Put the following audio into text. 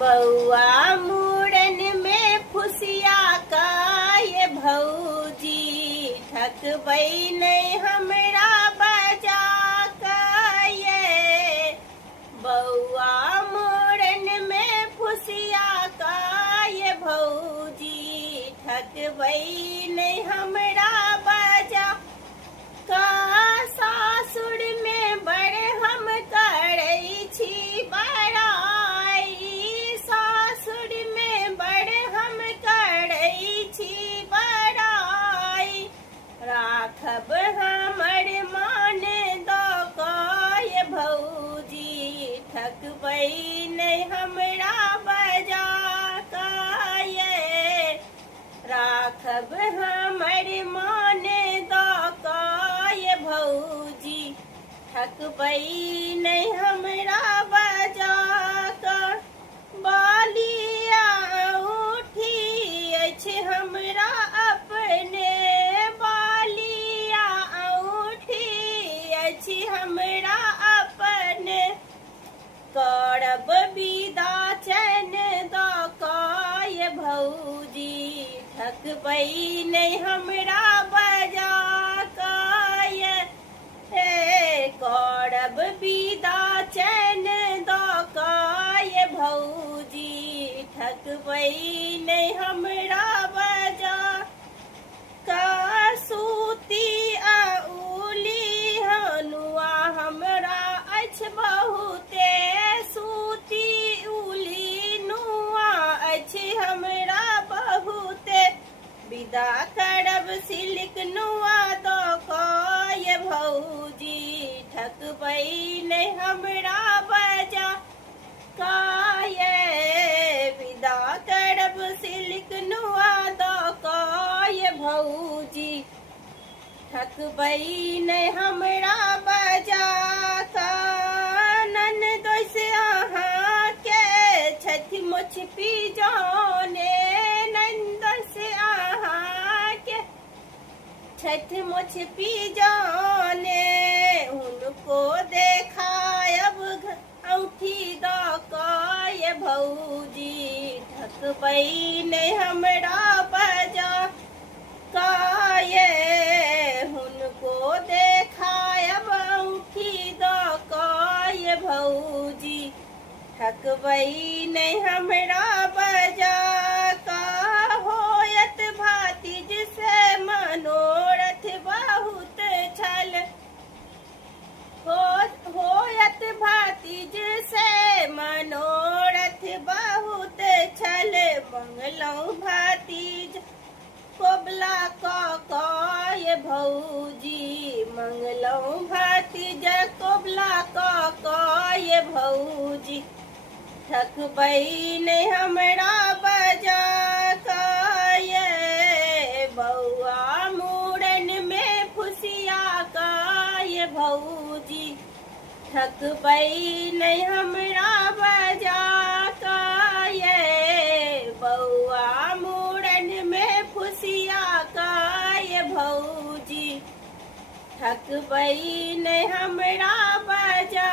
बउआ मूड़न में फुसिया का ये भौजी ठकबई नहीं हमरा बजा का ये बउआ मूड़न में फुसिया का ये भौजी ठकबई नहीं हमरा बजा का सासुर में बड़ हम करई छी बड़ाई सासुर में बड़ हम करई छी बड़ाई राखब हमर मान दो ये भौजी ठकबई नहीं हमरा बजा का ये राखब हमर मान दो ये भौजी ठकबई नहीं हमरा बजा का बालिया उठी अछि हमरा अपने बालिया उठी अछि हमरा अपने करब विदा चैन दो ये भौजी ठकबई नहीं हमरा बजा का ये करब विदा चैन दो ये भौजी ठकबई नहीं हमरा बजा का सूती उली हनुआ हमरा अछि बहुते सूती उली नुआ अछि हमरा बहुते विदा करब सिल्क नुआ दो ये भौजी ठकबई नहीं हमरा बजा का ये विदा करब सिल्क नुआ दो ये भौजी ठकबई नहीं हमरा बजा का ननदो से अहाँ के छथि मुछ पी जाने नंदो से अहाँ के छठ मुछ पी जाने उनको देखायब औठी दो ये भौजी ठकबई नहीं हमरा बजा का ये उनको देखायब औठी दो ये भौजी ठकबई नहीं हमरा बजा का होयत भातिज से मनोरथ बहुत छल होयत भातिज से मनोरथ बहुत छल मंगलौ भातिज कोबला का ये भौजी मंगलौ भातिज कोबला का ये भौजी ठकबई नहीं हमरा बजा का ये बउआ मूड़न में फुसिया का ये भौजी ठकबई नहीं हमरा बजा का ये बउआ मूड़न में फुसिया का ये भौजी ठकबई नहीं हमरा बजा